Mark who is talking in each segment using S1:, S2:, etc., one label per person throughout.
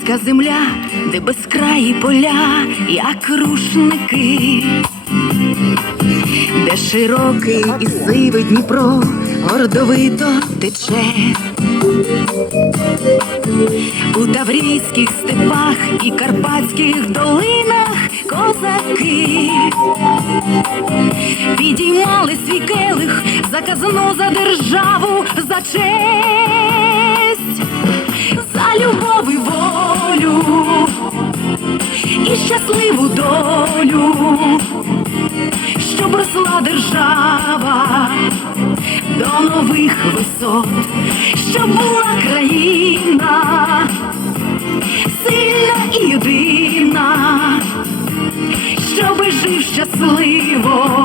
S1: Українська земля, де безкраї поля, як рушники, де широкий і сивий Дніпро гордовито тече. У таврійських степах і карпатських долинах козаки. Підіймали свій келих за за державу, за честь, щасливу долю, щоб росла держава до нових висот, щоб була країна сильна і єдина, щоб жив щасливо,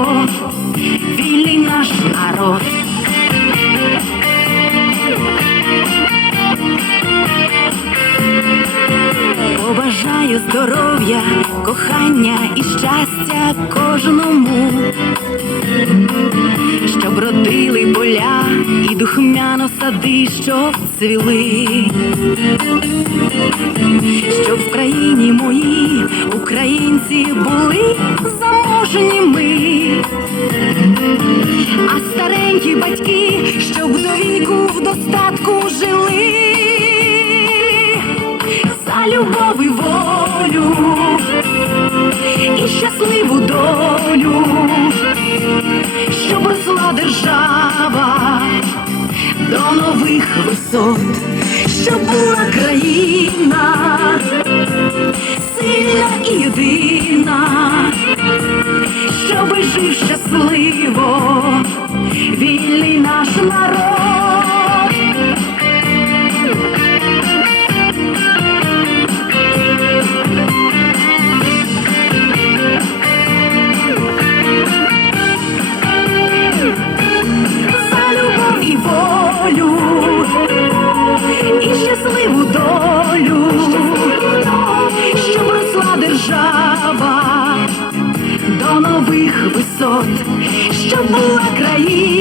S1: Побажаю здоров'я, кохання і щастя кожному, щоб родили поля і духмяно сади, щоб цвіли, щоб в країні моїй українці були заможніми, а старенькі батьки, щоб до віку в достатку жили щасливу долю, щоб росла держава до нових висот, щоб була країна сильна і єдина, щоб жив щасливо, вільний наш народ. Щасливу долю, щоб росла держава до нових висот, щоб була країна